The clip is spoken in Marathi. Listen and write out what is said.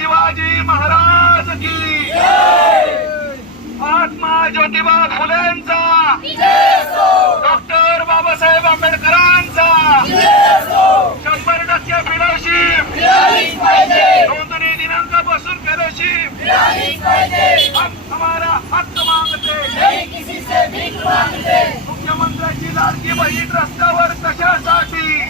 शिवाजी महाराज की महात्मा ज्योतिबा फुलेंचा डॉक्टर बाबासाहेब आंबेडकरांचा शंभर टक्के फेलोशिप नोंदणी दिनांक बसून फेलोशिप हमारा हक्क मागते. मुख्यमंत्र्यांची लाडकी बहीण रस्त्यावर कशासाठी?